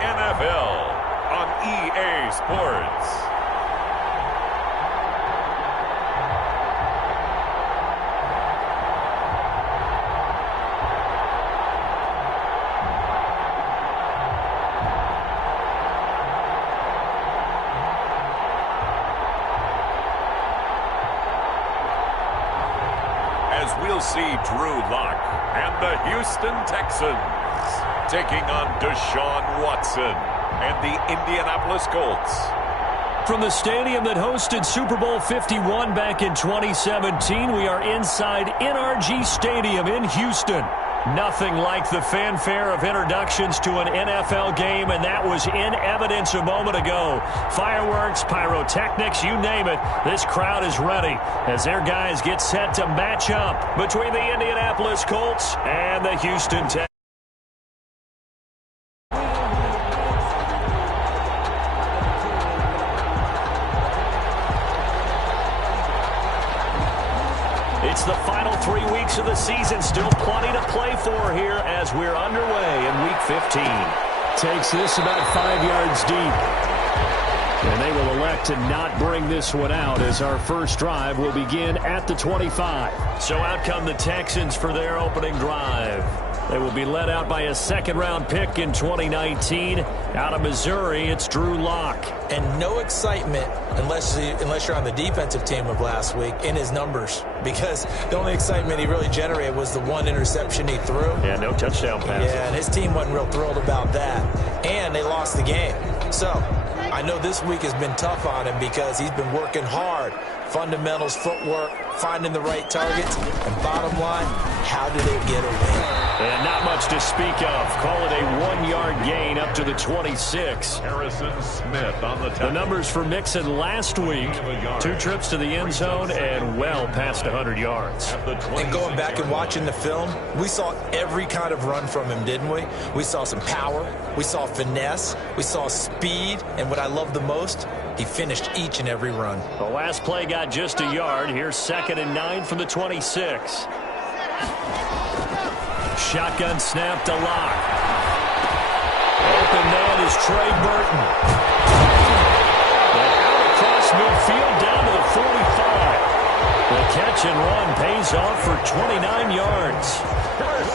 NFL on EA Sports. We'll see Drew Lock and the Houston Texans taking on Deshaun Watson and the Indianapolis Colts. From the stadium that hosted Super Bowl 51 back in 2017, we are inside NRG Stadium in Houston. Nothing like the fanfare of introductions to an NFL game, and that was in evidence a moment ago. Fireworks, pyrotechnics, you name it. This crowd is ready as their guys get set to match up between the Indianapolis Colts and the Houston Texans. It's the final 3 weeks of the season. Still plenty to play for here as we're underway in Week 15. Takes this about 5 yards deep. And they will elect to not bring this one out as our first drive will begin at the 25. So out come the Texans for their opening drive. They will be led out by a second-round pick in 2019. Out of Missouri, it's Drew Lock. And no excitement unless you're on the defensive team of last week in his numbers. Because the only excitement he really generated was the one interception he threw. Yeah, no touchdown pass. Yeah, and his team wasn't real thrilled about that. And they lost the game. So I know this week has been tough on him because he's been working hard. Fundamentals, footwork, finding the right targets. And bottom line, how do they get a win? And not much to speak of. Call it a 1-yard gain up to the 26. Harrison Smith on the tackle. The numbers for Mixon last week, 2 trips to the end zone and well past 100 yards. And going back and watching the film, we saw every kind of run from him, didn't we? We saw some power, we saw finesse, we saw speed, and what I love the most, he finished each and every run. The last play got just a yard. Here's 2nd and 9 from the 26. Shotgun snap to Lock. Open man is Trey Burton. And out across midfield down to the 45. The catch and run pays off for 29 yards.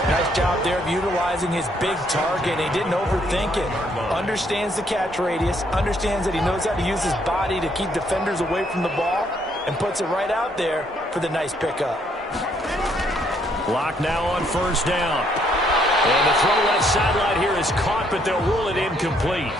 Nice job there of utilizing his big target. He didn't overthink it. Understands the catch radius. Understands that he knows how to use his body to keep defenders away from the ball. And puts it right out there for the nice pickup. Lock now on first down. And the throw left sideline here is caught, but they'll rule it incomplete.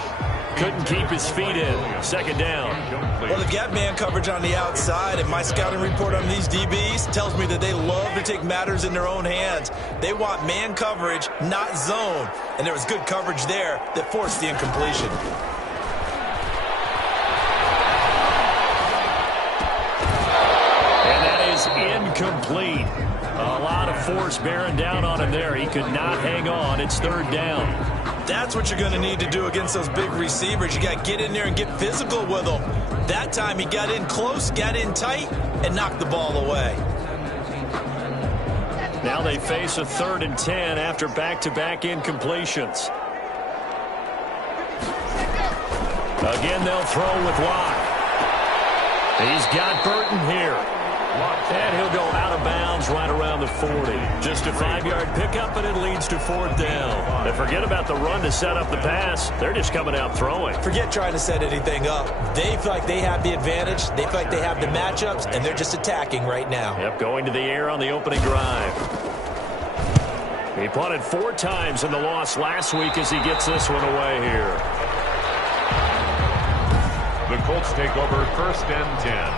Couldn't keep his feet in. 2nd down. Well, they've got man coverage on the outside, and my scouting report on these DBs tells me that they love to take matters in their own hands. They want man coverage, not zone. And there was good coverage there that forced the incompletion. And that is incomplete. A lot of force bearing down on him there. He could not hang on. It's 3rd down. That's what you're going to need to do against those big receivers. You got to get in there and get physical with them. That time he got in close, got in tight, and knocked the ball away. Now they face a 3rd and 10 after back-to-back incompletions. Again, they'll throw with Lock. He's got Burton here. And he'll go out of bounds right around the 40. Just a 5-yard pickup, and it leads to 4th down. And forget about the run to set up the pass. They're just coming out throwing. Forget trying to set anything up. They feel like they have the advantage. They feel like they have the matchups, and they're just attacking right now. Yep, going to the air on the opening drive. He punted 4 times in the loss last week as he gets this one away here. The Colts take over 1st and 10.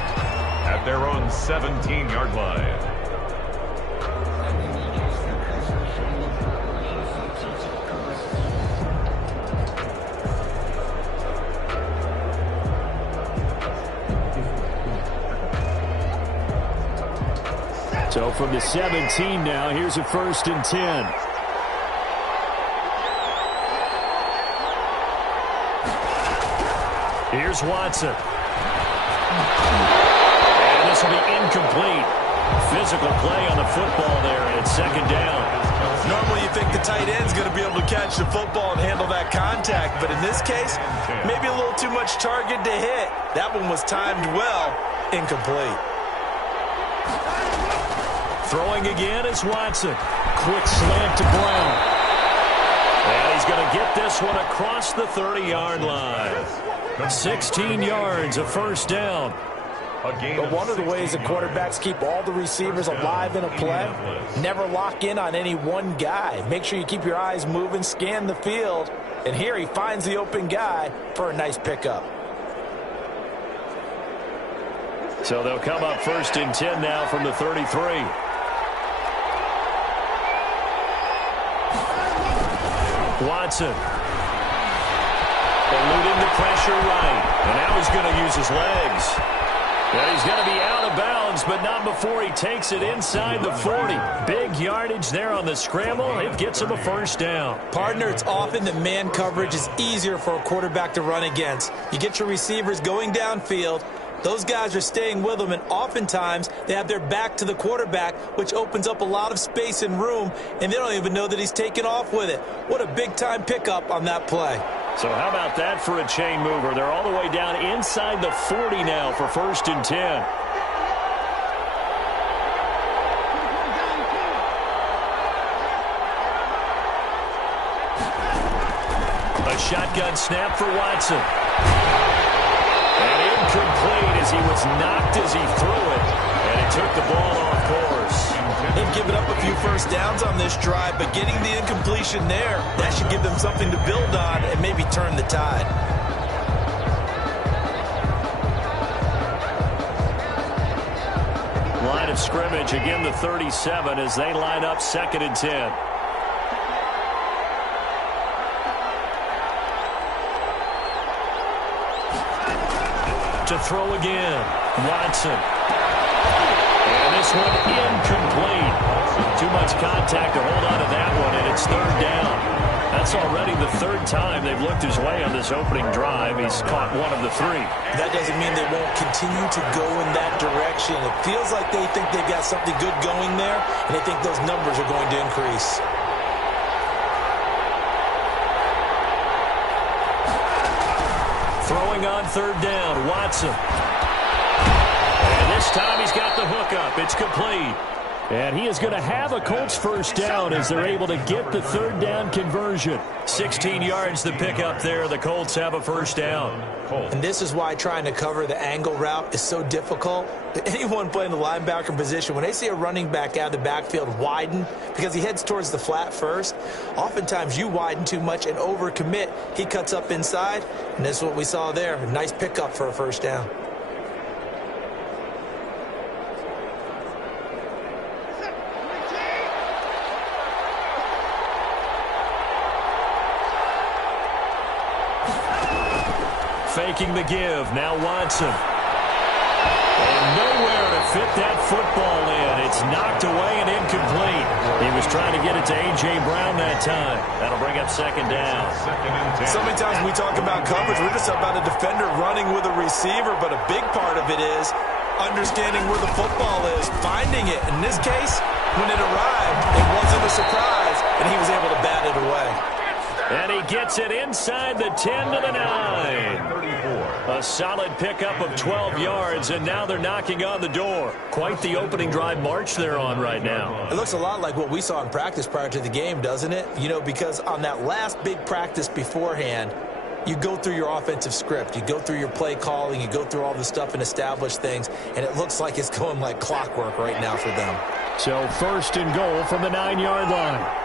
At their own 17-yard line. So from the 17 now, here's a 1st and 10. Here's Watson. And this will be incomplete. Physical play on the football there, and it's second down. Normally you think the tight end's going to be able to catch the football and handle that contact, but in this case, maybe a little too much target to hit. That one was timed well, incomplete. Throwing again is Watson. Quick slant to Brown. And he's going to get this one across the 30-yard line. 16 yards, a first down. But one of the ways that quarterbacks keep all the receivers alive in a play, never lock in on any one guy. Make sure you keep your eyes moving, scan the field, and here he finds the open guy for a nice pickup. So they'll come up first and 10 now from the 33. Watson. Eluding the pressure right. And now he's going to use his legs. And he's going to be out of bounds, but not before he takes it inside the 40. Big yardage there on the scramble. It gets him a first down. Partner, it's often that man coverage is easier for a quarterback to run against. You get your receivers going downfield. Those guys are staying with them, and oftentimes they have their back to the quarterback, which opens up a lot of space and room, and they don't even know that he's taken off with it. What a big-time pickup on that play. So how about that for a chain mover? They're all the way down inside the 40 now for first and 10. A shotgun snap for Watson. And incomplete as he was knocked as he threw it. And he took the ball off course. They've given up a few first downs on this drive, but getting the incompletion there, that should give them something to build on and maybe turn the tide. Line of scrimmage, again the 37 as they line up second and 10. To throw again, Watson. And this one incomplete. Too much contact to hold on to that one, and it's third down. That's already the third time they've looked his way on this opening drive. He's caught one of the three. That doesn't mean they won't continue to go in that direction. It feels like they think they've got something good going there, and they think those numbers are going to increase. Throwing on third down, Watson. And this time he's got the hook up. It's complete. And he is going to have a Colts first down as they're able to get the third down conversion. 16 yards the pickup there. The Colts have a first down. And this is why trying to cover the angle route is so difficult. Anyone playing the linebacker position, when they see a running back out of the backfield widen because he heads towards the flat first, oftentimes you widen too much and overcommit. He cuts up inside, and that's what we saw there. A nice pickup for a first down. Faking the give. Now Watson. And nowhere to fit that football in. It's knocked away and incomplete. He was trying to get it to A.J. Brown that time. That'll bring up second down. So many times when we talk about coverage, we're just about a defender running with a receiver, but a big part of it is understanding where the football is, finding it. In this case, when it arrived, it wasn't a surprise, and he was able to bat it away. And he gets it inside the 10 to the 9. A solid pickup of 12 yards, and now they're knocking on the door. Quite the opening drive march they're on right now. It looks a lot like what we saw in practice prior to the game, doesn't it? You know, because on that last big practice beforehand, you go through your offensive script. You go through your play calling. You go through all the stuff and establish things, and it looks like it's going like clockwork right now for them. So first and goal from the 9-yard line.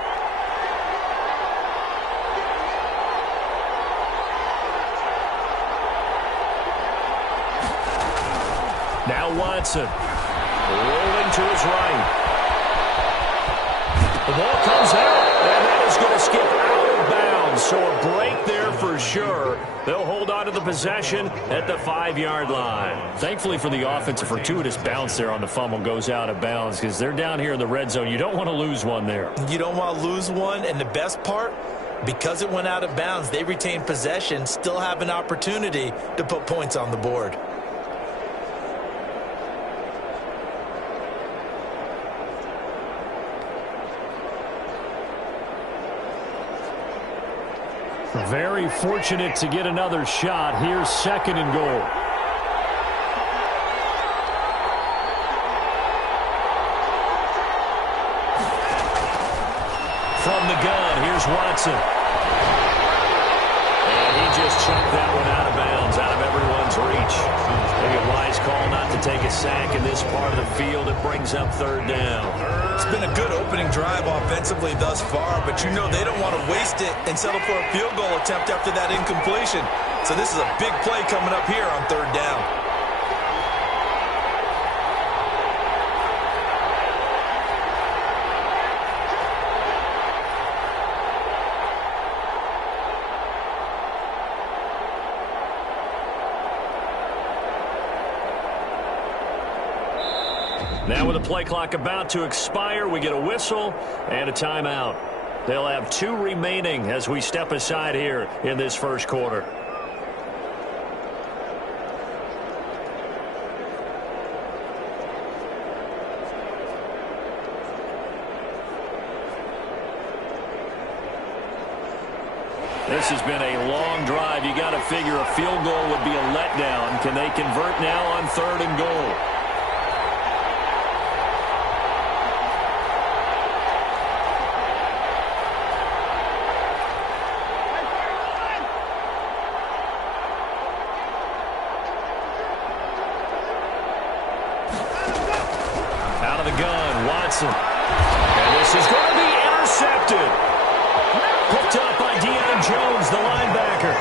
Now Watson, rolling to his right. The ball comes out, and that is going to skip out of bounds. So a break there for sure. They'll hold on to the possession at the 5-yard line. Thankfully for the offense, a fortuitous bounce there on the fumble goes out of bounds because they're down here in the red zone. You don't want to lose one there. You don't want to lose one, and the best part, because it went out of bounds, they retain possession, still have an opportunity to put points on the board. Very fortunate to get another shot. Here's second and goal. From the gun, here's Watson. And he just chucked that one out of bounds, out of everyone's reach. Maybe a wise call not to take a sack in this part of the field. It brings up third down. It's been a good opening drive offensively thus far, but you know they don't want to waste it and settle for a field goal attempt after that incompletion. So this is a big play coming up here on third down. Now with the play clock about to expire, we get a whistle and a timeout. They'll have 2 remaining as we step aside here in this first quarter. This has been a long drive. You got to figure a field goal would be a letdown. Can they convert now on third and goal? And this is going to be intercepted. Picked up by Deion Jones, the linebacker.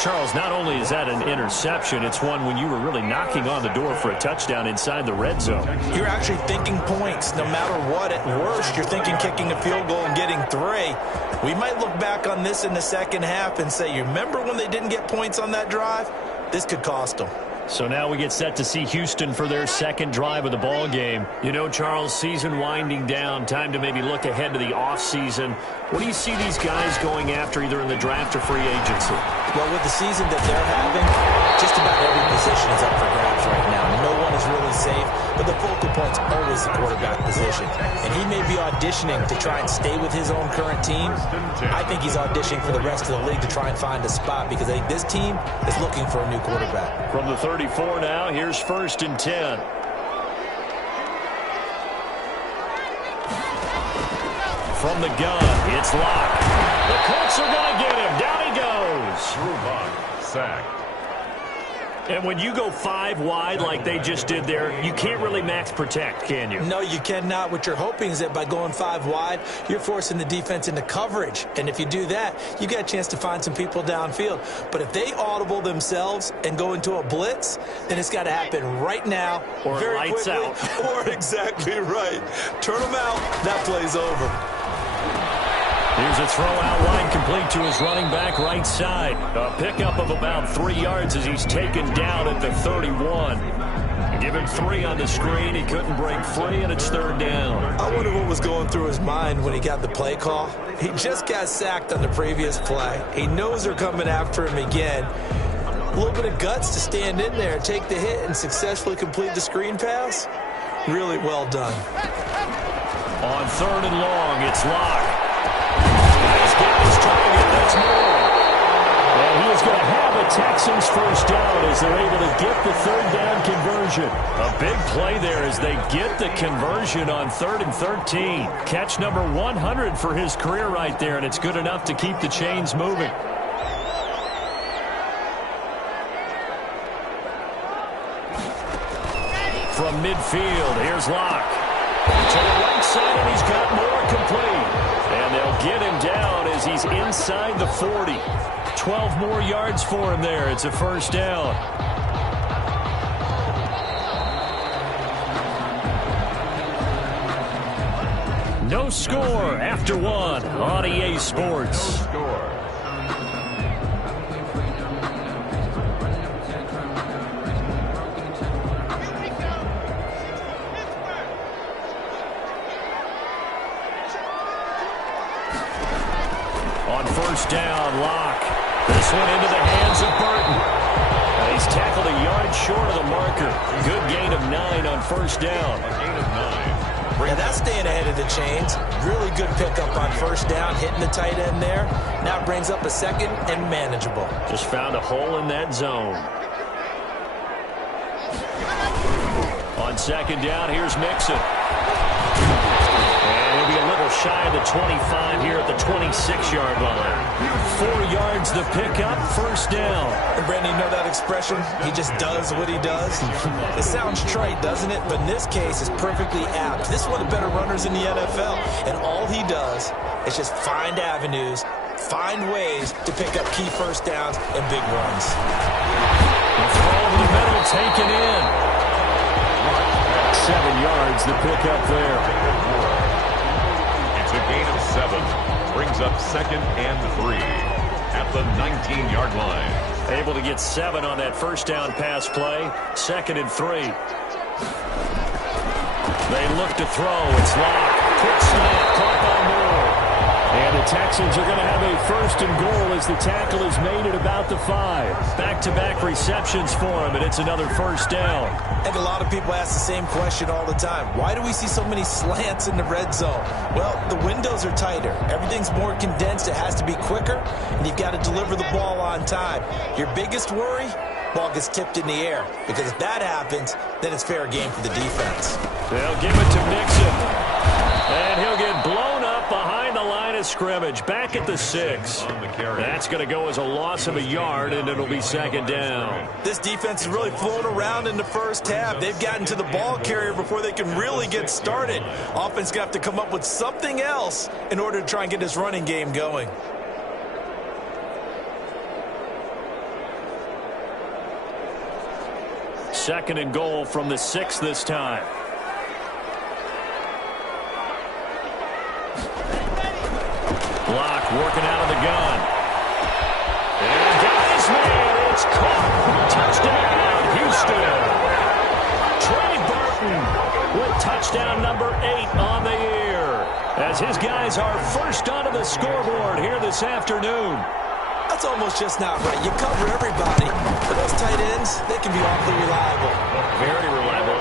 Charles, not only is that an interception, it's one when you were really knocking on the door for a touchdown inside the red zone. You're actually thinking points no matter what. At worst, you're thinking kicking a field goal and getting 3. We might look back on this in the second half and say, you remember when they didn't get points on that drive? This could cost them. So now we get set to see Houston for their second drive of the ball game. You know, Charles, season winding down, time to maybe look ahead to the offseason. What do you see these guys going after either in the draft or free agency? Well, with the season that they're having, just about every position is up for grabs right now. No one is really safe, but the focal point's always the quarterback position. And he may be auditioning to try and stay with his own current team. I think he's auditioning for the rest of the league to try and find a spot because I think this team is looking for a new quarterback. From the 34 now, here's 1st and 10. From the gun, it's Locke. The Colts are going to get him. Down he goes. Drew Lock, sacked. And when you go 5 wide like they just did there, you can't really max protect, can you? No, you cannot. What you're hoping is that by going 5 wide, you're forcing the defense into coverage. And if you do that, you got a chance to find some people downfield. But if they audible themselves and go into a blitz, then it's got to happen right now. Or very lights quickly, out. Or exactly right. Turn them out. That play's over. Here's a throw out wide, complete to his running back right side. A pickup of about 3 yards as he's taken down at the 31. Give him 3 on the screen. He couldn't break free, and it's third down. I wonder what was going through his mind when he got the play call. He just got sacked on the previous play. He knows they're coming after him again. A little bit of guts to stand in there, take the hit, and successfully complete the screen pass. Really well done. On third and long, it's Locke. He's got his target. That's more. And he is going to have a Texans first down as they're able to get the third down conversion. A big play there as they get the conversion on 3rd and 13. Catch number 100 for his career right there, and it's good enough to keep the chains moving. From midfield, here's Locke. To the right side, and he's got more complete. And they'll get him down as he's inside the 40. 12 more yards for him there. It's a first down. No score after 1 on EA Sports. No score. On first down, Locke. This one into the hands of Burton. And he's tackled a yard short of the marker. Good gain of 9 on first down. A gain of 9. Yeah, that's staying ahead of the chains. Really good pickup on first down, hitting the tight end there. Now brings up a second and manageable. Just found a hole in that zone. On second down, here's Mixon. And he'll be a little shy of the 25 here at the 26-yard line. 4 yards the pickup, first down. And Brandon, you know that expression? He just does what he does. It sounds trite, doesn't it? But in this case, it's perfectly apt. This is one of the better runners in the NFL. And all he does is just find avenues, find ways to pick up key first downs and big runs. The throw over the middle, taken in. 7 yards, the pickup there. It's a gain of 7. Brings up 2nd and 3 at the 19-yard line. Able to get 7 on that first down pass play. 2nd and 3. They look to throw. It's locked. Quick snap. Caught by Moore. And the Texans are going to have a first and goal as the tackle is made at about the 5. Back-to-back receptions for him, and it's another first down. I think a lot of people ask the same question all the time. Why do we see so many slants in the red zone? Well, the windows are tighter. Everything's more condensed. It has to be quicker, and you've got to deliver the ball on time. Your biggest worry? Ball gets tipped in the air, because if that happens, then it's fair game for the defense. They'll give it to Mixon, and he'll get blown up behind the line of scrimmage, back at the 6. That's going to go as a loss of a yard, and it'll be 2nd down. This defense is really flown around in the first half. They've gotten to the ball carrier before they can really get started. Offense going to have to come up with something else in order to try and get this running game going. Second and goal from the 6 this time. Block working out of the gun. And guys, man, it's caught. Touchdown, Houston. Trey Burton with touchdown number 8 on the year, as his guys are first onto the scoreboard here this afternoon. That's almost just not right. You cover everybody. But those tight ends, they can be awfully reliable. Very reliable.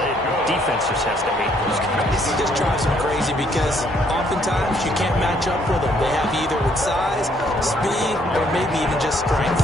Defense just has to hate those guys. It just drives them crazy because oftentimes you can't match up with them. They have either with size, speed, or maybe even just strength.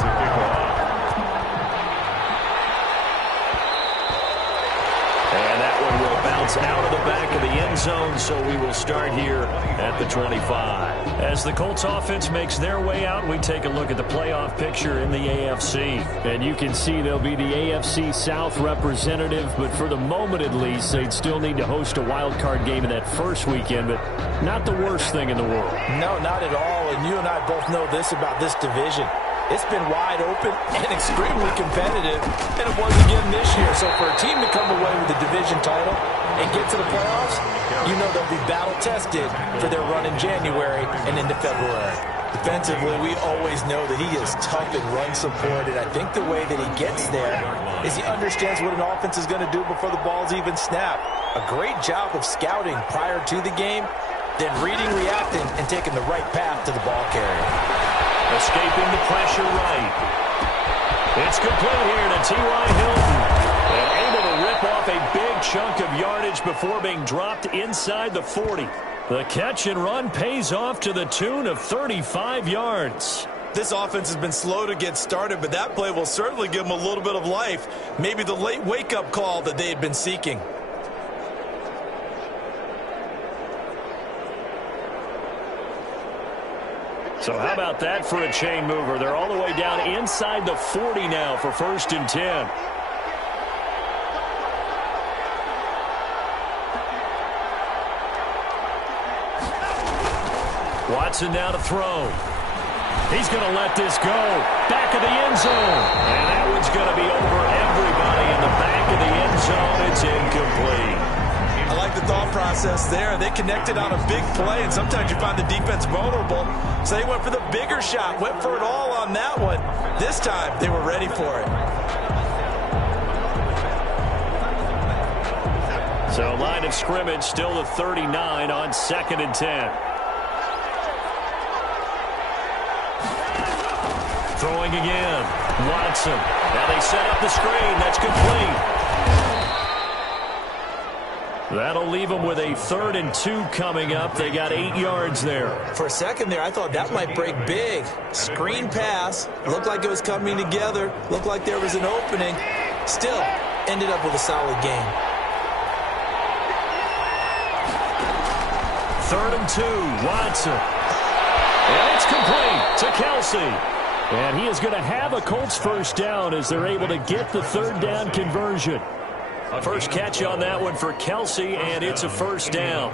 And that one will bounce out of the back of the end zone, so we will start here at the 25. As the Colts offense makes their way out, we take a look at the playoff picture in the AFC. And you can see they'll be the AFC South representative, but for the moment at least, they'd still need to host a wild card game in that first weekend, but not the worst thing in the world. No, not at all. And you and I both know this about this division. It's been wide open and extremely competitive, and it was again this year. So for a team to come away with the division title and get to the playoffs, you know they'll be battle-tested for their run in January and into February. Defensively, we always know that he is tough and run support, and I think the way that he gets there is he understands what an offense is going to do before the ball's even snapped. A great job of scouting prior to the game, then reading, reacting, and taking the right path to the ball carrier. Escaping the pressure right. It's complete here to T.Y. Hilton. And able to rip off a big chunk of yardage before being dropped inside the 40. The catch and run pays off to the tune of 35 yards. This offense has been slow to get started, but that play will certainly give them a little bit of life. Maybe the late wake-up call that they had been seeking. So how about that for a chain mover? They're all the way down inside the 40 now for 1st and 10. Watson now to throw. He's going to let this go. Back of the end zone. And that one's going to be over everybody in the back of the end zone. It's incomplete. I like the thought process there. They connected on a big play, and sometimes you find the defense vulnerable. So they went for the bigger shot, went for it all on that one. This time, they were ready for it. So line of scrimmage still the 39 on 2nd and 10. Throwing again. Watson. Now they set up the screen. That's complete. That'll leave them with a 3rd and 2 coming up. They got 8 yards there. For a second there, I thought that might break big. Screen pass. Looked like it was coming together. Looked like there was an opening. Still, ended up with a solid gain. 3rd and 2, Watson. And it's complete to Kelsey. And he is going to have a Colts first down as they're able to get the 3rd down conversion. First catch on that one for Kelsey, and it's a first down.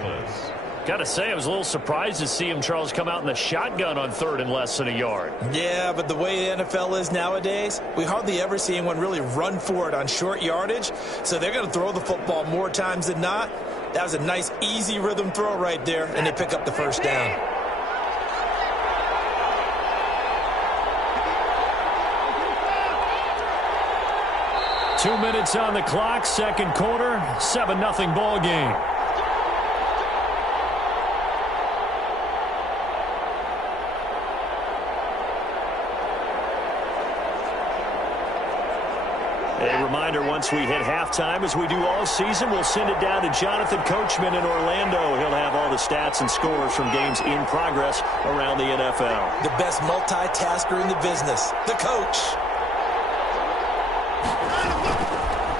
Got to say, I was a little surprised to see him, Charles, come out in the shotgun on 3rd and less than a yard. Yeah, but the way the NFL is nowadays, we hardly ever see anyone really run for it on short yardage. So they're going to throw the football more times than not. That was a nice, easy rhythm throw right there, and they pick up the first down. Two minutes on the clock, second quarter, 7-0 ball game. A reminder, once we hit halftime, as we do all season, we'll send it down to Jonathan Coachman in Orlando. He'll have all the stats and scores from games in progress around the NFL. The best multitasker in the business, the coach.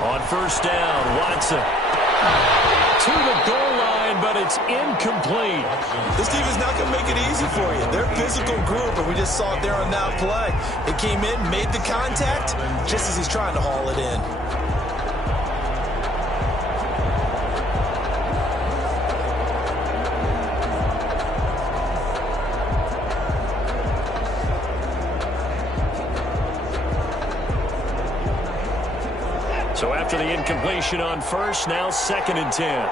On first down, Watson to the goal line, but it's incomplete. This team is not going to make it easy for you. They're a physical group, and we just saw it there on that play. It came in, made the contact, just as he's trying to haul it in. So after the incompletion on first, now 2nd and 10.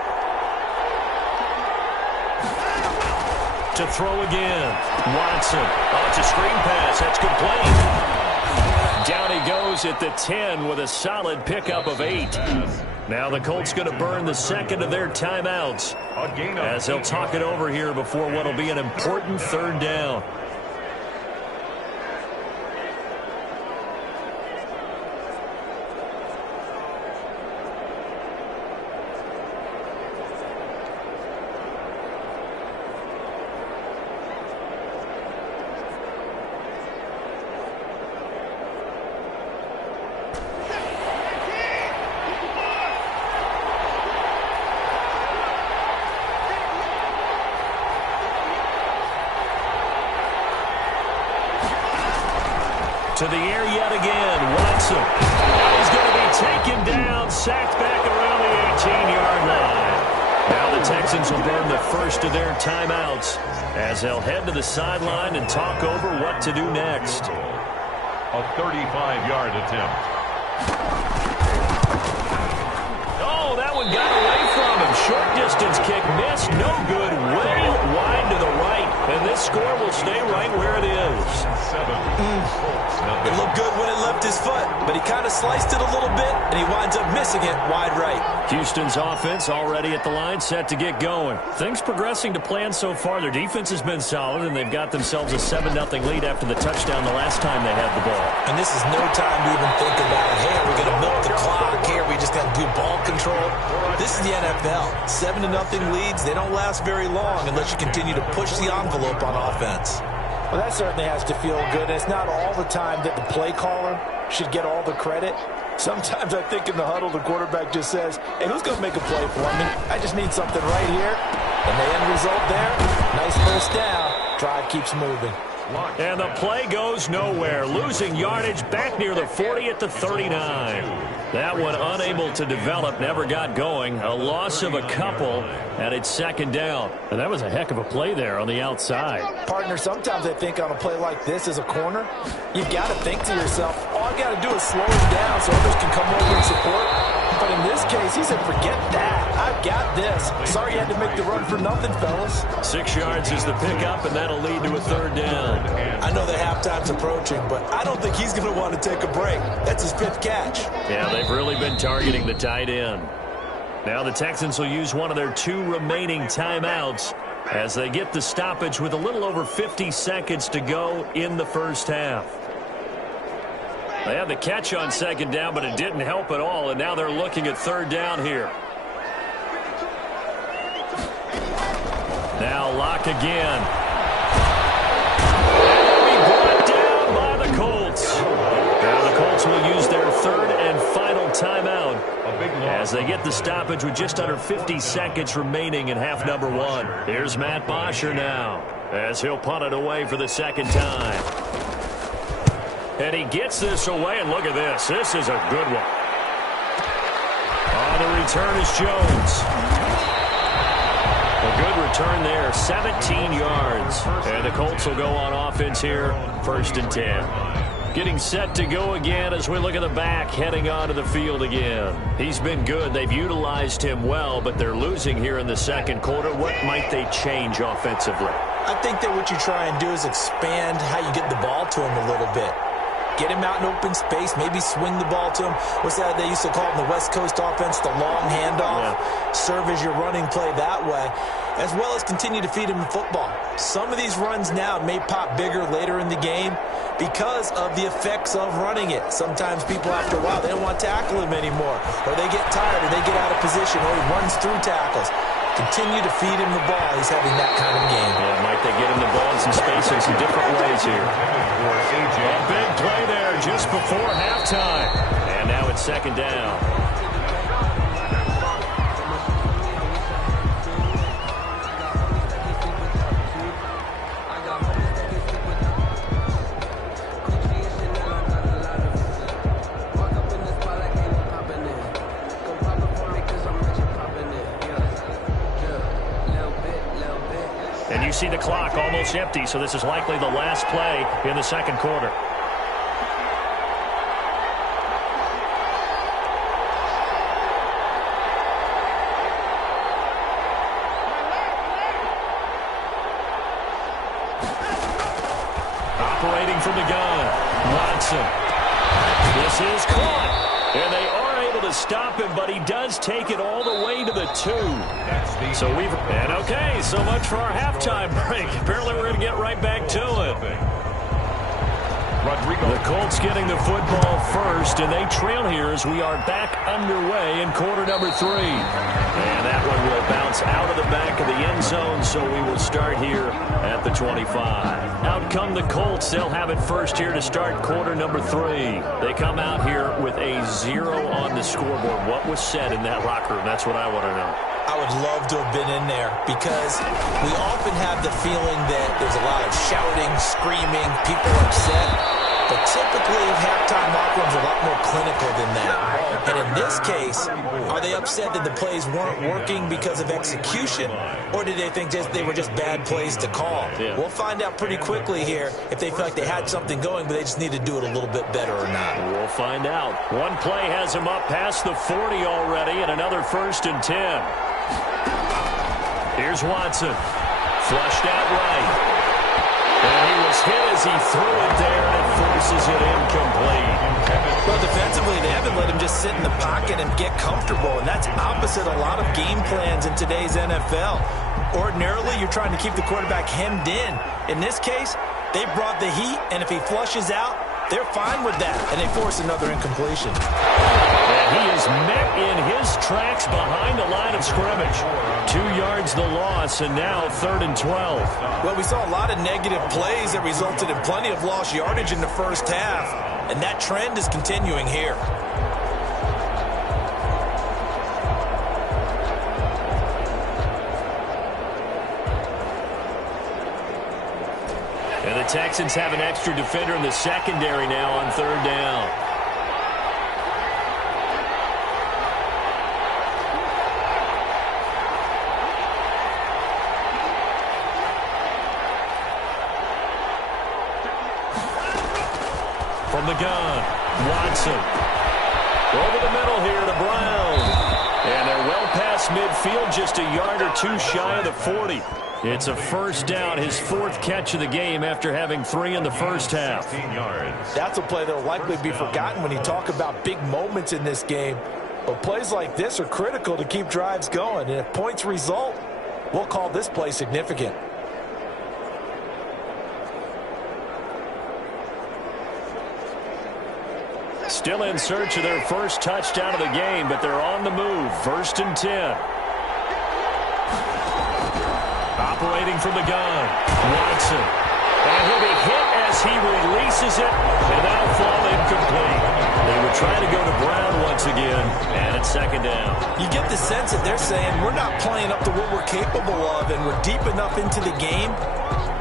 To throw again. Watson. Oh, it's a screen pass. That's complete. Down he goes at the 10 with a solid pickup of 8. Now the Colts going to burn the second of their timeouts as they'll talk it over here before what will be an important 3rd down. To the air yet again, Watson. Now he's going to be taken down, sacked back around the 18-yard line. Now the Texans will burn the first of their timeouts as they'll head to the sideline and talk over what to do next. A 35-yard attempt. Oh, that one got away from him. Short distance kick missed. No good. Way wide to the right. And this score will stay right where it is. It looked good when it left his foot, but he kind of sliced it a little bit, and he winds up missing it wide right. Houston's offense already at the line, set to get going. Things progressing to plan so far. Their defense has been solid, and they've got themselves a 7-0 lead after the touchdown the last time they had the ball. And this is no time to even think about, hey, are we going to milk the clock? Hey, are we just going to do ball control? This is the NFL. 7-0 leads, they don't last very long unless you continue to push the envelope on offense. Well, that certainly has to feel good. It's not all the time that the play caller should get all the credit. Sometimes I think in the huddle, the quarterback just says, hey, who's going to make a play for me? I just need something right here. And the end result there, nice first down. Drive keeps moving. And the play goes nowhere. Losing yardage back near the 40 at the 39. That one unable to develop, never got going. A loss of a couple, and it's 2nd down. And that was a heck of a play there on the outside. Partner, sometimes I think on a play like this as a corner, you've got to think to yourself, all I got to do is slow him down so others can come over and support. But in this case, he said, forget that. I've got this. Sorry you had to make the run for nothing, fellas. 6 yards is the pickup, and that'll lead to a 3rd down. I know the halftime's approaching, but I don't think he's going to want to take a break. That's his 5th catch. Yeah, they've really been targeting the tight end. Now the Texans will use one of their 2 remaining timeouts as they get the stoppage with a little over 50 seconds to go in the first half. They had the catch on 2nd down, but it didn't help at all, and now they're looking at 3rd down here. Now Locke again. And they'll be brought down by the Colts. Now the Colts will use their third and final timeout as they get the stoppage with just under 50 seconds remaining in half number one. Here's Matt Bosher now as he'll punt it away for the second time. And he gets this away, and look at this. This is a good one. On the return is Jones. A good return there, 17 yards. And the Colts will go on offense here, 1st and 10. Getting set to go again as we look at the back, heading onto the field again. He's been good. They've utilized him well, but they're losing here in the second quarter. What might they change offensively? I think that what you try and do is expand how you get the ball to him a little bit. Get him out in open space, maybe swing the ball to him. What's that they used to call it in the West Coast offense, the long handoff? Yeah. Serve as your running play that way, as well as continue to feed him the football. Some of these runs now may pop bigger later in the game because of the effects of running it. Sometimes people, after a while, they don't want to tackle him anymore, or they get tired, or they get out of position, or he runs through tackles. Continue to feed him the ball. He's having that kind of game. Yeah, might they get him the ball in some space in some different ways here. A big play there just before halftime. And now it's second down. And you see the clock almost empty, so this is likely the last play in the second quarter. Operating from the gun, Watson. This is caught. And they are able to stop him, but he does take it all the way to the 2. So okay, so much for our halftime break. Apparently we're going to get right back to it. The Colts getting the football first, and they trail here as we are back underway in quarter number 3. And that one will bounce out of the back of the end zone, so we will start here at the 25. Out come the Colts. They'll have it first here to start quarter number 3. They come out here with a 0 on the scoreboard. What was said in that locker room? That's what I want to know. I would love to have been in there because we often have the feeling that there's a lot of shouting, screaming, people upset. But typically, halftime locker rooms are a lot more clinical than that. And in this case, are they upset that the plays weren't working because of execution? Or did they think they were just bad plays to call? Yeah. We'll find out pretty quickly here if they feel like they had something going, but they just need to do it a little bit better or not. We'll find out. One play has him up past the 40 already, and another 1st and 10. Here's Watson. Flushed out right. And he was hit as he threw it there, and it forces it incomplete. Well, defensively, they haven't let him just sit in the pocket and get comfortable, and that's opposite a lot of game plans in today's NFL. Ordinarily, you're trying to keep the quarterback hemmed in. In this case, they brought the heat, and if he flushes out, they're fine with that, and they force another incompletion. And he is met in his tracks behind the line of scrimmage. 2 yards the loss, and now 3rd and 12. Well, we saw a lot of negative plays that resulted in plenty of lost yardage in the first half, and that trend is continuing here. And the Texans have an extra defender in the secondary now on 3rd down. From the gun, Watson. Over the middle here to Brown. And they're well past midfield, just a yard or 2 shy of the 40. It's a 1st down, his 4th catch of the game after having 3 in the first half. That's a play that will likely be forgotten when you talk about big moments in this game. But plays like this are critical to keep drives going. And if points result, we'll call this play significant. Still in search of their first touchdown of the game, but they're on the move. 1st and 10. separating from the gun. Watson. And he'll be hit as he releases it, and that'll fall incomplete. They would try to go to Brown once again, and it's second down. You get the sense that they're saying we're not playing up to what we're capable of, and we're deep enough into the game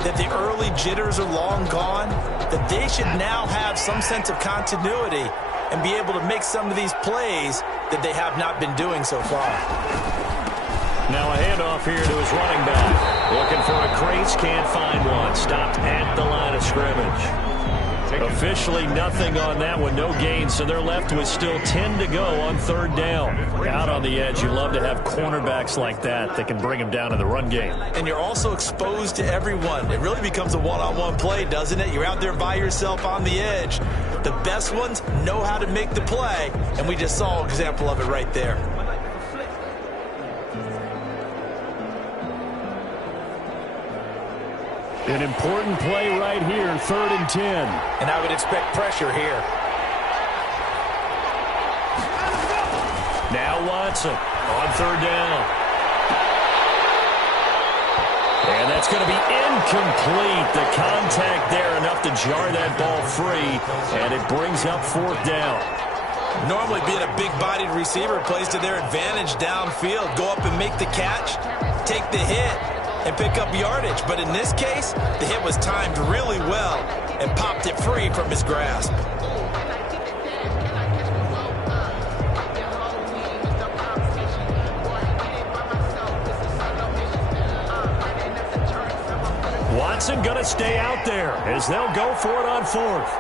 that the early jitters are long gone, that they should now have some sense of continuity and be able to make some of these plays that they have not been doing so far. Now a handoff here to his running back. Looking for a crease, can't find one. Stopped at the line of scrimmage. Officially nothing on that one, no gain, so they're left with still 10 to go on third down. Out on the edge, you love to have cornerbacks like that can bring them down in the run game. And you're also exposed to everyone. It really becomes a one-on-one play, doesn't it? You're out there by yourself on the edge. The best ones know how to make the play, and we just saw an example of it right there. An important play right here, 3rd and 10. And I would expect pressure here. Now Watson on 3rd down. And that's going to be incomplete. The contact there enough to jar that ball free, and it brings up 4th down. Normally being a big-bodied receiver plays to their advantage downfield. Go up and make the catch, take the hit, and pick up yardage. But in this case, the hit was timed really well and popped it free from his grasp. Watson going to stay out there as they'll go for it on 4th.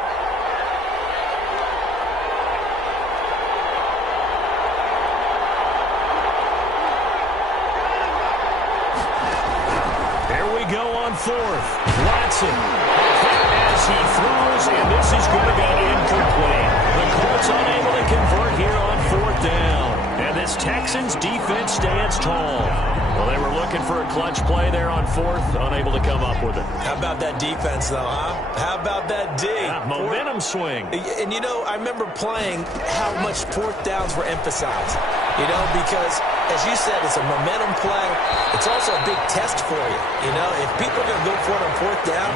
Watson as he throws, and this is going to be incomplete. The Colts unable to convert here on 4th down. And this Texans defense stands tall. Well, they were looking for a clutch play there on 4th, unable to come up with it. How about that defense, though, huh? How about that D? Yeah, momentum swing. And, you know, I remember playing how much 4th downs were emphasized. You know, because, as you said, it's a momentum play. It's also a big test for you. You know, if people are going to go for it on 4th down,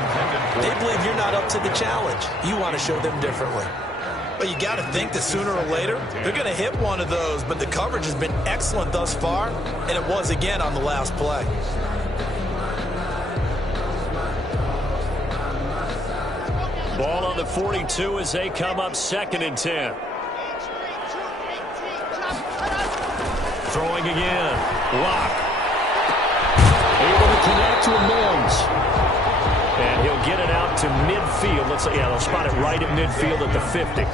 they believe you're not up to the challenge. You want to show them differently. But you got to think that sooner or later, they're going to hit one of those. But the coverage has been excellent thus far, and it was again on the last play. Ball on the 42 as they come up 2nd and 10. Throwing again. Lock. Able to connect to Mims. And he'll get it out to midfield. They'll spot it right at midfield at the 50.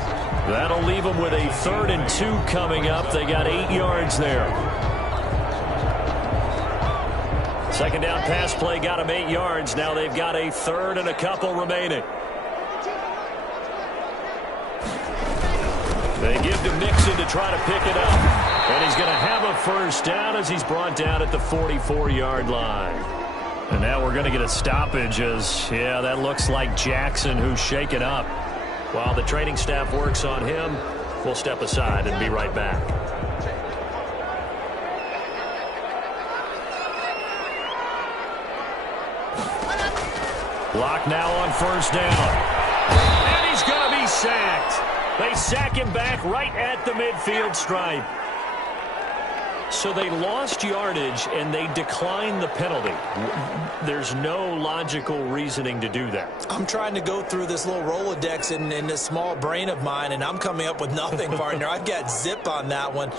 That'll leave them with a 3rd and 2 coming up. They got 8 yards there. 2nd down pass play got them 8 yards. Now they've got a 3rd and a couple remaining. They give to Mixon to try to pick it up. And he's going to have a 1st down as he's brought down at the 44-yard line. And now we're going to get a stoppage as, yeah, that looks like Jackson who's shaken up. While the training staff works on him, we'll step aside and be right back. Lock now on 1st down. And he's going to be sacked. They sack him back right at the midfield stripe. So they lost yardage, and they declined the penalty. There's no logical reasoning to do that. I'm trying to go through this little Rolodex in this small brain of mine, and I'm coming up with nothing, partner. I've got zip on that one.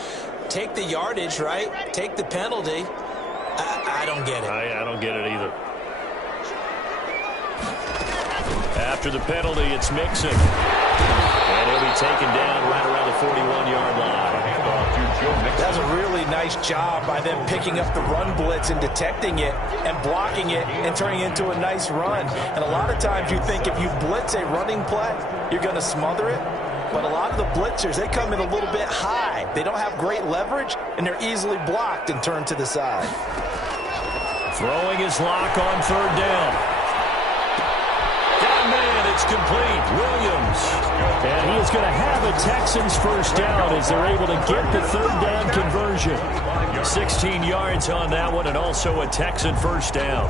Take the yardage, right? Take the penalty. I don't get it. I don't get it either. After the penalty, it's Mixon. And he'll be taken down right around the 41-yard line. That's a really nice job by them picking up the run blitz and detecting it and blocking it and turning it into a nice run. And a lot of times you think if you blitz a running play, you're going to smother it. But a lot of the blitzers, they come in a little bit high. They don't have great leverage, and they're easily blocked and turned to the side. Throwing his Lock on 3rd down. It's complete. Williams. And he is going to have a Texans first down as they're able to get the third down conversion. 16 yards on that one, and also a Texan first down.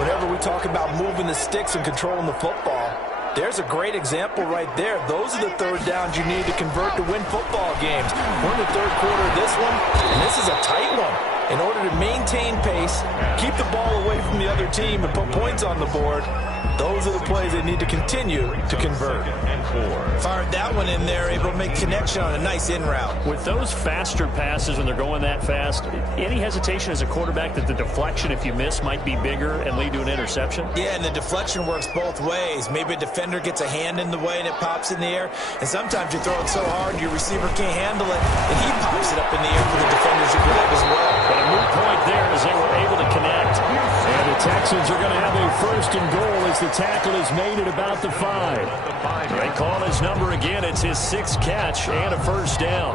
Whenever we talk about moving the sticks and controlling the football, there's a great example right there. Those are the third downs you need to convert to win football games. We're in the third quarter of this one, and this is a tight one. In order to maintain pace, keep the ball away from the other team, and put points on the board, those are the plays they need to continue to convert. Fired that one in there, able to make connection on a nice in route. With those faster passes when they're going that fast, any hesitation as a quarterback that the deflection, if you miss, might be bigger and lead to an interception? Yeah, and the deflection works both ways. Maybe a defender gets a hand in the way and it pops in the air, and sometimes you throw it so hard your receiver can't handle it, and he pops it up in the air for the defenders to grab as well. But a moot point there as they were able to connect. And the Texans are going to have a first and goal as the tackle is made at about the 5. They call his number again. It's his 6th catch and a first down.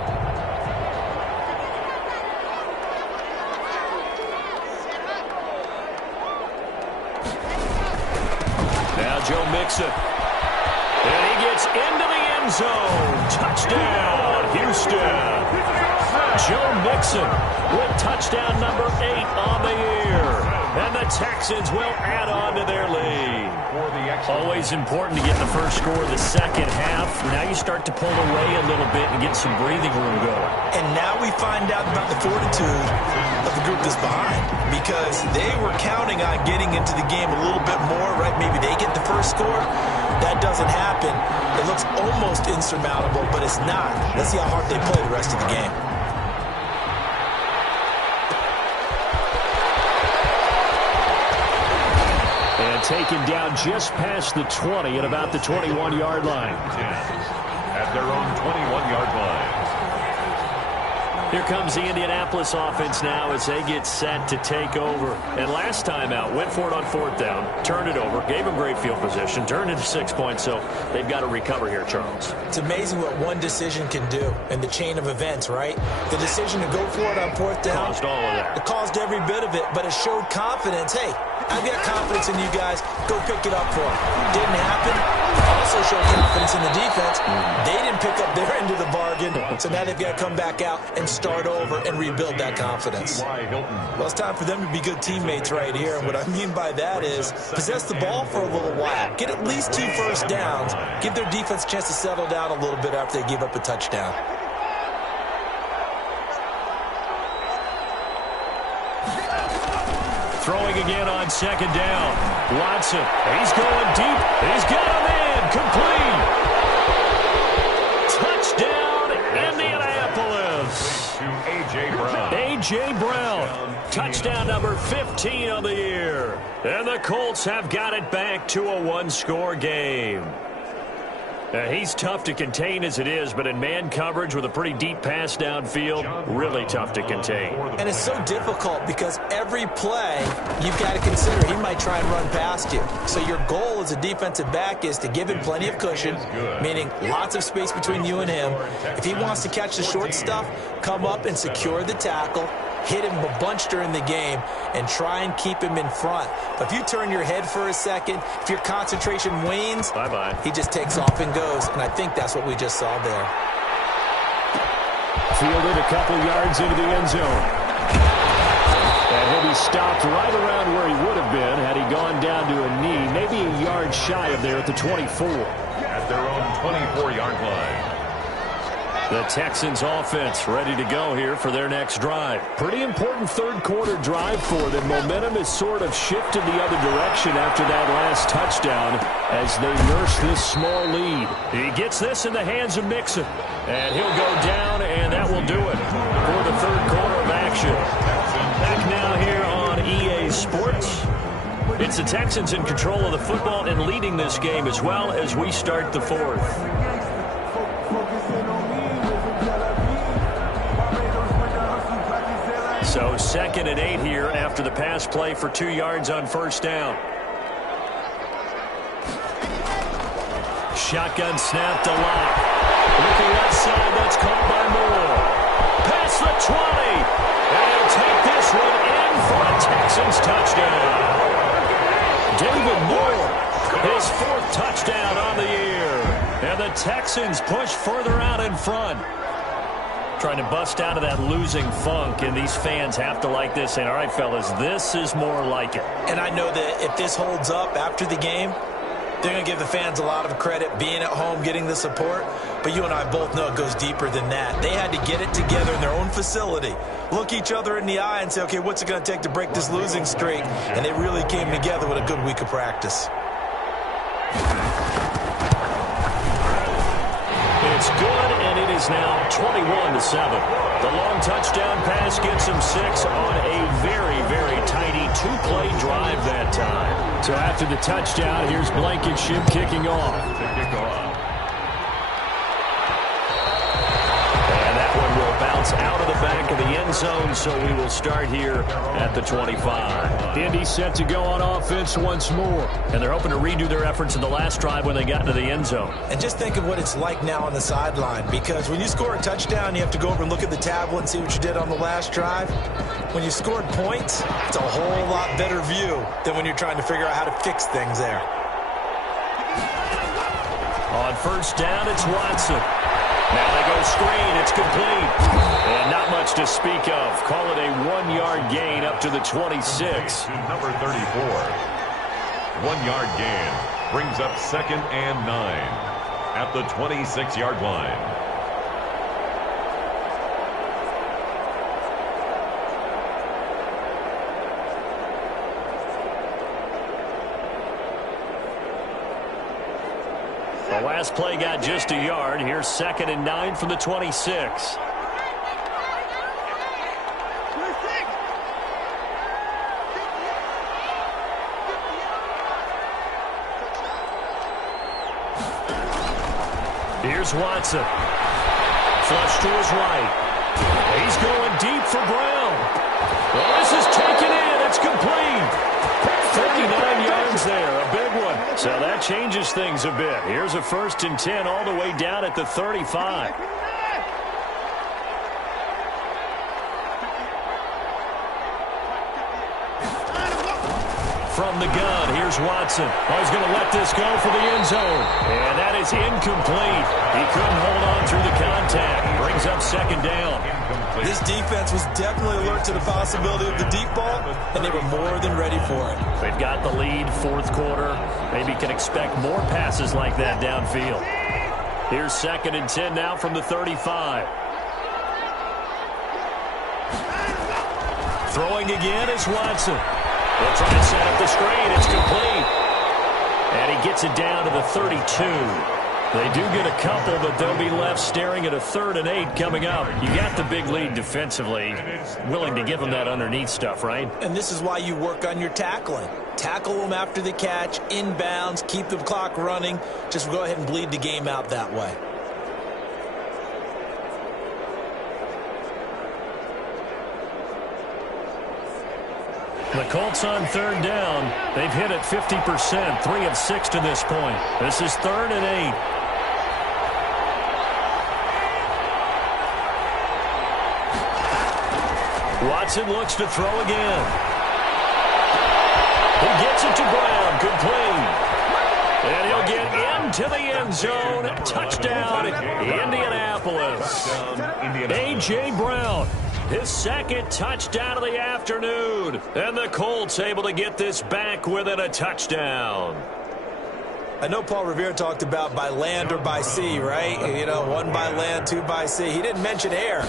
Now Joe Mixon. And he gets into the end zone. Touchdown, Houston. Joe Mixon with touchdown number 8 on the year. And the Texans will add on to their lead. Always important to get the first score of the second half. Now you start to pull away a little bit and get some breathing room going. And now we find out about the fortitude of the group that's behind, because they were counting on getting into the game a little bit more, right? Maybe they get the first score. That doesn't happen. It looks almost insurmountable, but it's not. Let's see how hard they play the rest of the game. Taken down just past the 20 at about the 21-yard line. At their own 21-yard line. Here comes the Indianapolis offense now as they get set to take over. And last time out, went for it on 4th down, turned it over, gave them great field position, turned it to 6 points, so they've got to recover here, Charles. It's amazing what one decision can do in the chain of events, right? The decision to go for it on 4th down. Caused all of that. It caused every bit of it, but it showed confidence. Hey, I've got confidence in you guys. Go pick it up for them. Didn't happen. Also showed confidence in the defense. They didn't pick up their end of the bargain, so now they've got to come back out and start over and rebuild that confidence. Well, it's time for them to be good teammates right here, and what I mean by that is possess the ball for a little while. Get at least 2 first downs. Give their defense a chance to settle down a little bit after they give up a touchdown. Throwing again on 2nd down. Watson, he's going deep. He's got him in. Complete. Touchdown, Indianapolis. To A.J. Brown. A.J. Brown. Touchdown number 15 on the year. And the Colts have got it back to a 1-score game. He's tough to contain as it is, but in man coverage with a pretty deep pass downfield, really tough to contain. And it's so difficult because every play you've got to consider he might try and run past you. So your goal as a defensive back is to give him plenty of cushion, meaning lots of space between you and him. If he wants to catch the short stuff, come up and secure the tackle, hit him a bunch during the game, and try and keep him in front. But if you turn your head for a second, if your concentration wanes, bye-bye. He just takes off and goes, and I think that's what we just saw there. Fielded a couple yards into the end zone. And he'll be stopped right around where he would have been had he gone down to a knee, maybe a yard shy of there at the 24. At their own 24-yard line. The Texans offense ready to go here for their next drive. Pretty important third quarter drive for them. Momentum has sort of shifted the other direction after that last touchdown as they nurse this small lead. He gets this in the hands of Mixon. And he'll go down, and that will do it for the third quarter of action. Back now here on EA Sports. It's the Texans in control of the football and leading this game as well as we start the fourth. So 2nd and 8 here after the pass play for 2 yards on 1st down. Shotgun snap to Locke. Looking left side, that's caught by Moore. Past the 20. And he'll take this one in for a Texans touchdown. David Moore, his 4th touchdown on the year. And the the Texans push further out in front. Trying to bust out of that losing funk, and these fans have to like this. And all right, fellas, this is more like it. And I know that if this holds up after the game, they're going to give the fans a lot of credit being at home, getting the support. But you and I both know it goes deeper than that. They had to get it together in their own facility, look each other in the eye and say, okay, what's it going to take to break this losing streak? And they really came together with a good week of practice. It's good, and it is now 21-7. The long touchdown pass gets him 6 on a very, very tidy two-play drive that time. So after the touchdown, here's Blankenship kicking off. And that one will bounce out of the back of the end zone, so we will start here at the 25. Indy set to go on offense once more. And they're hoping to redo their efforts in the last drive when they got into the end zone. And just think of what it's like now on the sideline, because when you score a touchdown, you have to go over and look at the tablet and see what you did on the last drive. When you scored points, it's a whole lot better view than when you're trying to figure out how to fix things there. On first down, it's Watson. Now they go screen. It's complete. And not much to speak of. Call it a 1-yard gain up to the 26. Number 34. 1-yard gain brings up 2nd and 9 at the 26-yard line. The last play got just a yard. Here's 2nd and 9 from the 26. Here's Watson. Flush to his right. He's going deep for Brown. Well, this is taken in. It's complete. 39 yards there, a big one. So that changes things a bit. Here's a 1st and 10 all the way down at the 35. From the gun, here's Watson. Oh, he's going to let this go for the end zone. And that is incomplete. He couldn't hold on through the contact. Brings up 2nd down. This defense was definitely alert to the possibility of the deep ball, and they were more than ready for it. They've got the lead, 4th quarter. Maybe can expect more passes like that downfield. Here's 2nd and 10 now from the 35. Throwing again is Watson. They'll try and set up the screen. It's complete. And he gets it down to the 32. They do get a couple, but they'll be left staring at a 3rd and 8 coming up. You got the big lead defensively. Willing to give them that underneath stuff, right? And this is why you work on your tackling. Tackle them after the catch, inbounds, keep the clock running. Just go ahead and bleed the game out that way. The Colts on 3rd down. They've hit it 50%, 3 of 6 to this point. This is 3rd and 8. Watson looks to throw again. He gets it to Brown, complete. And he'll get into the end zone. Touchdown, Indianapolis. A.J. Brown. His 2nd touchdown of the afternoon. And the Colts able to get this back within a touchdown. I know Paul Revere talked about by land or by sea, right? You know, 1 by land, 2 by sea. He didn't mention air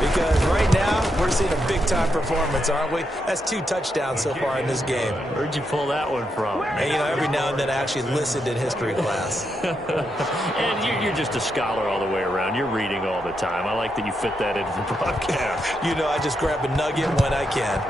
because right now we're seeing a big-time performance, aren't we? That's 2 touchdowns so far in this game. Where'd you pull that one from? And, you know, every now and then I actually listened in history class. And you're just a scholar all the way around. You're reading all the time. I like that you fit that into the broadcast. You know, I just grab a nugget when I can.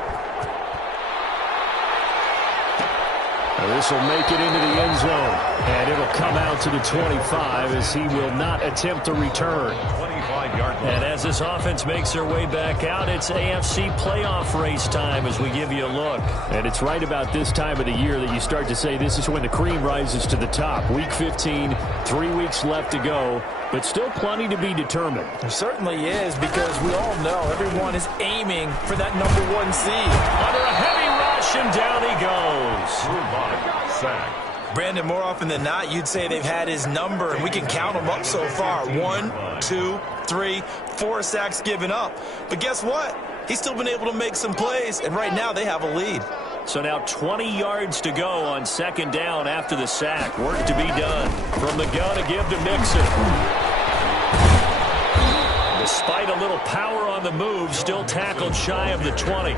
This will make it into the end zone. And it'll come out to the 25 as he will not attempt to return. 25-yard line. And as this offense makes their way back out, it's AFC playoff race time as we give you a look. And it's right about this time of the year that you start to say this is when the cream rises to the top. Week 15, 3 weeks left to go, but still plenty to be determined. There certainly is, because we all know everyone is aiming for that #1 seed. Under a heavy rush, and down he goes. Sack. Brandon, more often than not, you'd say they've had his number, and we can count them up so far. 1, 2, 3, 4 sacks given up. But guess what? He's still been able to make some plays, and right now they have a lead. So now 20 yards to go on second down after the sack. Work to be done. From the gun to give to Mixon. Despite a little power on the move, still tackled shy of the 20.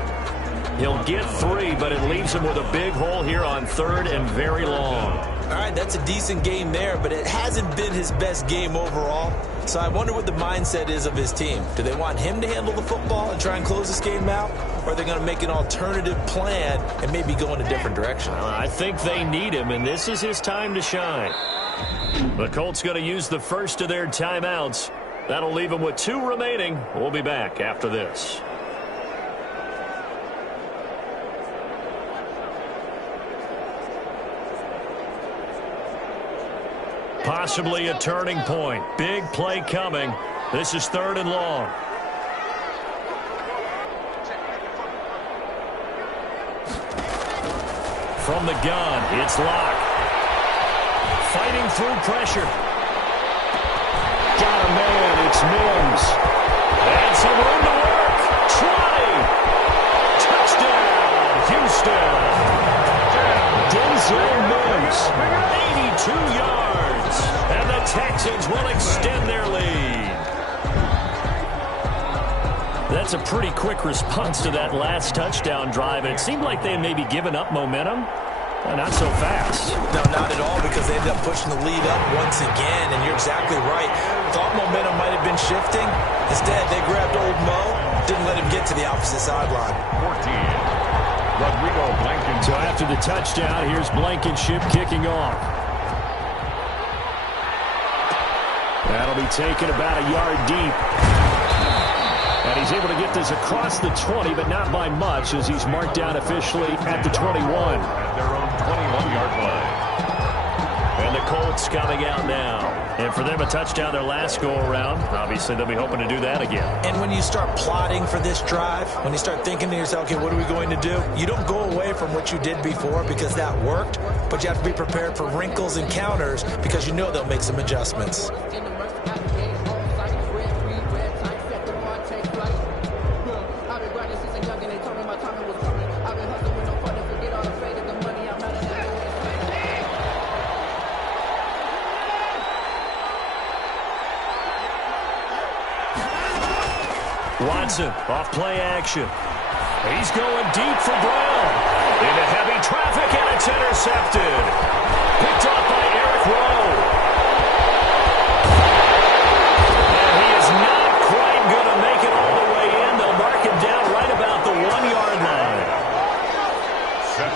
He'll get 3, but it leaves him with a big hole here on third and very long. All right, that's a decent game there, but it hasn't been his best game overall. So I wonder what the mindset is of his team. Do they want him to handle the football and try and close this game out? Or are they going to make an alternative plan and maybe go in a different direction? I think they need him, and this is his time to shine. The Colts going to use the first of their timeouts. That'll leave him with 2 remaining. We'll be back after this. Possibly a turning point. Big play coming. This is 3rd and long. From the gun, it's Locke. Fighting through pressure. Got a man, it's Mims. And some room to work. 20. Touchdown, Houston. Denzel Mims, 82 yards. And the Texans will extend their lead. That's a pretty quick response to that last touchdown drive. And it seemed like they had maybe given up momentum. Not so fast. No, not at all, because they ended up pushing the lead up once again. And you're exactly right. Thought momentum might have been shifting. Instead, they grabbed old Mo. Didn't let him get to the opposite sideline. 14. Rodrigo Blankenship. So after the touchdown, here's Blankenship kicking off. That'll be taken about a yard deep. And he's able to get this across the 20, but not by much, as he's marked down officially at the 21. At their own 21-yard line. And the Colts coming out now. And for them, a touchdown their last go-around. Obviously, they'll be hoping to do that again. And when you start plotting for this drive, when you start thinking to yourself, okay, what are we going to do? You don't go away from what you did before because that worked, but you have to be prepared for wrinkles and counters because you know they'll make some adjustments. Watson off play action. He's going deep for Brown. Into heavy traffic, and it's intercepted. Picked off by Eric Rowe. And he is not quite going to make it all the way in. They'll mark him down right about the 1-yard line.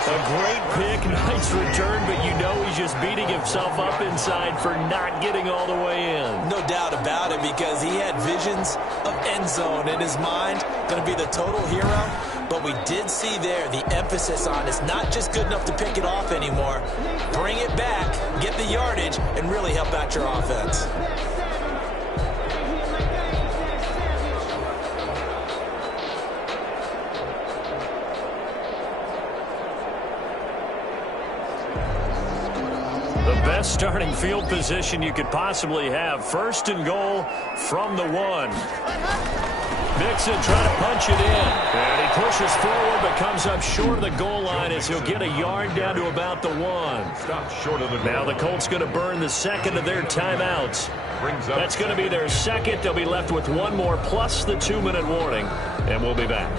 A great pick, nice return, but you know he's just beating himself up inside for not getting all the way in. No doubt about it, because he had visions of end zone in his mind. Going to be the total hero. But we did see there the emphasis on it's not just good enough to pick it off anymore. Bring it back, get the yardage, and really help out your offense. Best starting field position you could possibly have. 1st and goal from the 1. Mixon trying to punch it in. And he pushes forward but comes up short of the goal line as he'll get a yard down to about the 1. Stop short of the goal. Now the Colts going to burn the second of their timeouts. That's going to be their second. They'll be left with 1 more plus the 2-minute warning. And we'll be back.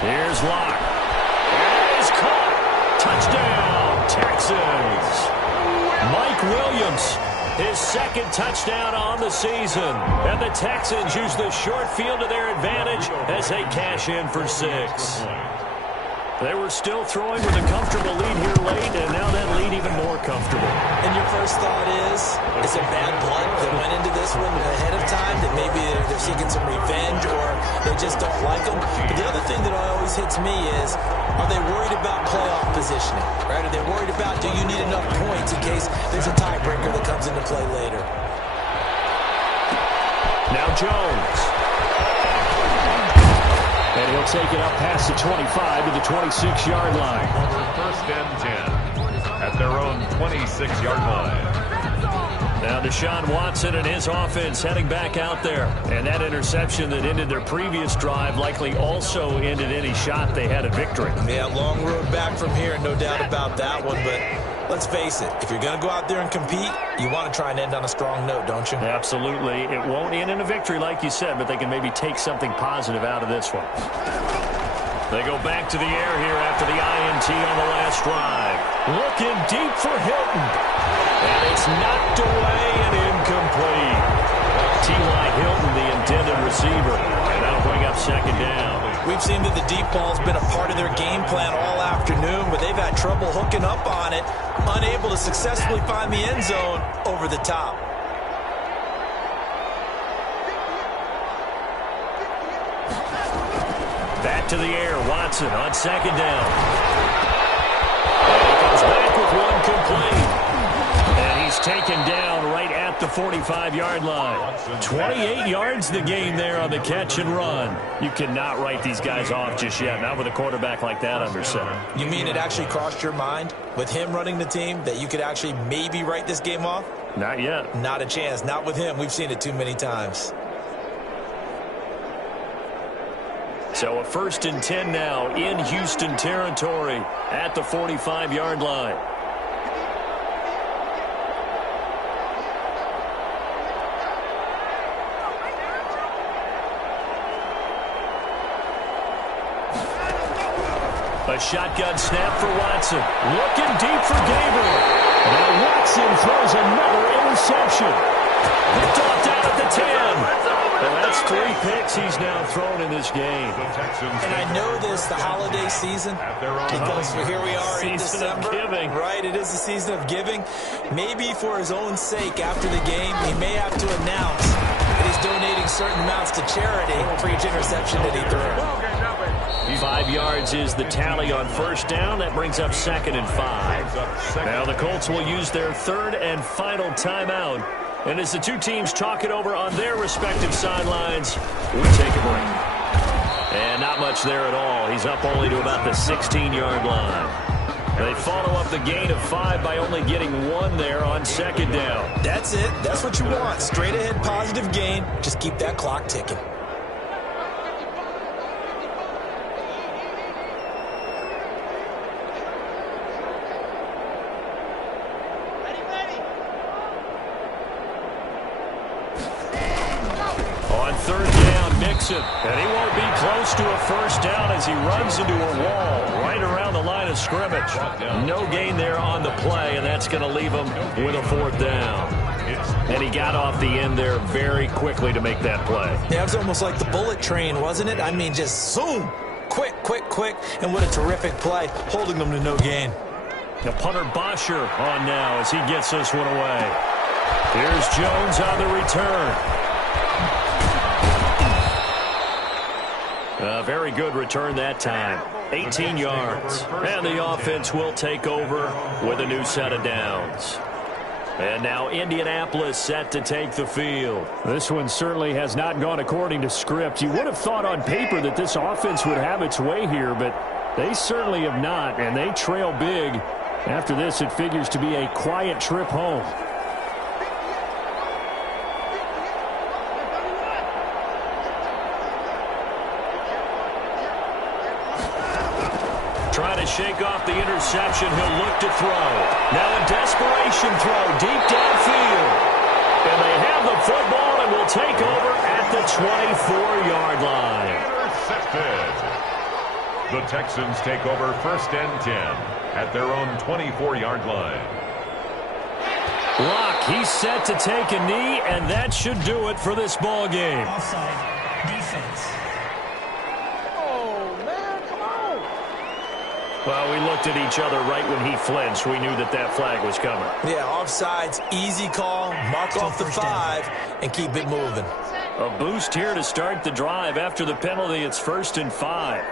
Here's Locke. And he's caught. Touchdown, Texans. Mike Williams, his 2nd touchdown on the season. And the Texans use the short field to their advantage as they cash in for 6. They were still throwing with a comfortable lead here late, and now that lead even more comfortable. And your first thought is it bad blood that went into this one ahead of time, that maybe they're seeking some revenge or they just don't like them? But the other thing that always hits me is, are they worried about playoff positioning? Right? Are they worried about, do you need enough points in case there's a tiebreaker that comes into play later? Now Jones. And he'll take it up past the 25 to the 26-yard line. First and 10 at their own 26-yard line. Now Deshaun Watson and his offense heading back out there. And that interception that ended their previous drive likely also ended any shot they had at victory. Yeah, long road back from here, no doubt about that one. But let's face it, if you're going to go out there and compete, you want to try and end on a strong note, don't you? Absolutely. It won't end in a victory like you said, but they can maybe take something positive out of this one. They go back to the air here after the INT on the last drive. Looking deep for Hilton. And it's knocked away and incomplete. T.Y. Hilton, the intended receiver. And that'll bring up second down. We've seen that the deep ball's been a part of their game plan all afternoon, but they've had trouble hooking up on it, unable to successfully find the end zone over the top. Back to the air, Watson on second down. And he comes back with one complete. And he's taken down right at the 45-yard line. 28 yards the gain there on the catch and run. You cannot write these guys off just yet, not with a quarterback like that under center. You mean it actually crossed your mind with him running the team that you could actually maybe write this game off? Not yet. Not a chance. Not with him. We've seen it too many times. So a 1st and 10 now in Houston territory at the 45-yard line. A shotgun snap for Watson. Looking deep for Gabriel. Now Watson throws another interception. Picked off down at the 10. And that's 3 picks he's now thrown in this game. And I know this, the holiday season, because here we are in December. Season of giving. Right, it is the season of giving. Maybe for his own sake after the game, he may have to announce that he's donating certain amounts to charity for each interception that he threw. 5 yards is the tally on first down. That brings up 2nd and 5. Now the Colts will use their 3rd and final timeout. And as the two teams talk it over on their respective sidelines, we take a break. And not much there at all. He's up only to about the 16-yard line. They follow up the gain of 5 by only getting 1 there on second down. That's it. That's what you want. Straight ahead positive gain. Just keep that clock ticking. And he won't be close to a first down as he runs into a wall right around the line of scrimmage. No gain there on the play, and that's going to leave him with a 4th down. And he got off the end there very quickly to make that play. Yeah, it was almost like the bullet train, wasn't it? I mean, just zoom. Quick, quick, quick. And what a terrific play, holding them to no gain. The punter Bosher on now as he gets this one away. Here's Jones on the return. A very good return that time. 18 yards. And the offense will take over with a new set of downs. And now Indianapolis set to take the field. This one certainly has not gone according to script. You would have thought on paper that this offense would have its way here, but they certainly have not, and they trail big. After this, it figures to be a quiet trip home. Trying to shake off the interception. He'll look to throw. Now a desperation throw deep downfield. And they have the football and will take over at the 24-yard line. Intercepted. The Texans take over 1st and 10 at their own 24-yard line. Locke, he's set to take a knee, and that should do it for this ball game. Offside. Defense. Well, we looked at each other right when he flinched. We knew that that flag was coming. Yeah, offsides, easy call, mark off the 5, and keep it moving. A boost here to start the drive. After the penalty, it's 1st and 5.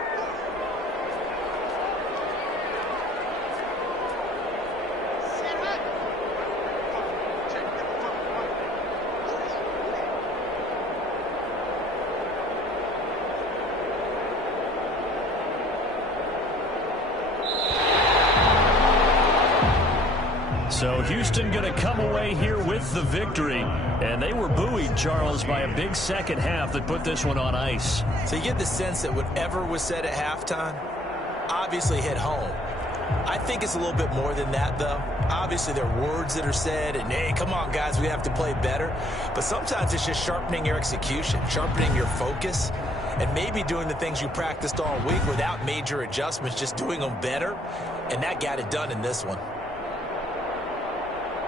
So Houston going to come away here with the victory. And they were buoyed, Charles, by a big second half that put this one on ice. So you get the sense that whatever was said at halftime obviously hit home. I think it's a little bit more than that, though. Obviously, there are words that are said, and, hey, come on, guys, we have to play better. But sometimes it's just sharpening your execution, sharpening your focus, and maybe doing the things you practiced all week without major adjustments, just doing them better. And that got it done in this one.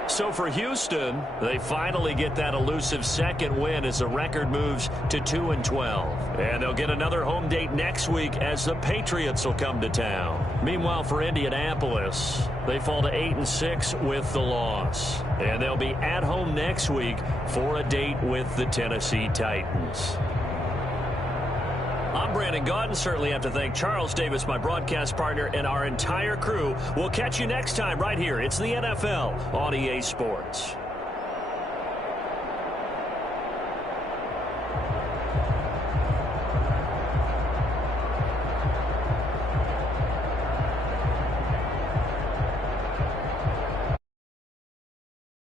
So for Houston, they finally get that elusive second win as the record moves to 2-12. And they'll get another home date next week as the Patriots will come to town. Meanwhile, for Indianapolis, they fall to 8-6 with the loss. And they'll be at home next week for a date with the Tennessee Titans. I'm Brandon Gaudin. Certainly have to thank Charles Davis, my broadcast partner, and our entire crew. We'll catch you next time right here. It's the NFL on EA Sports.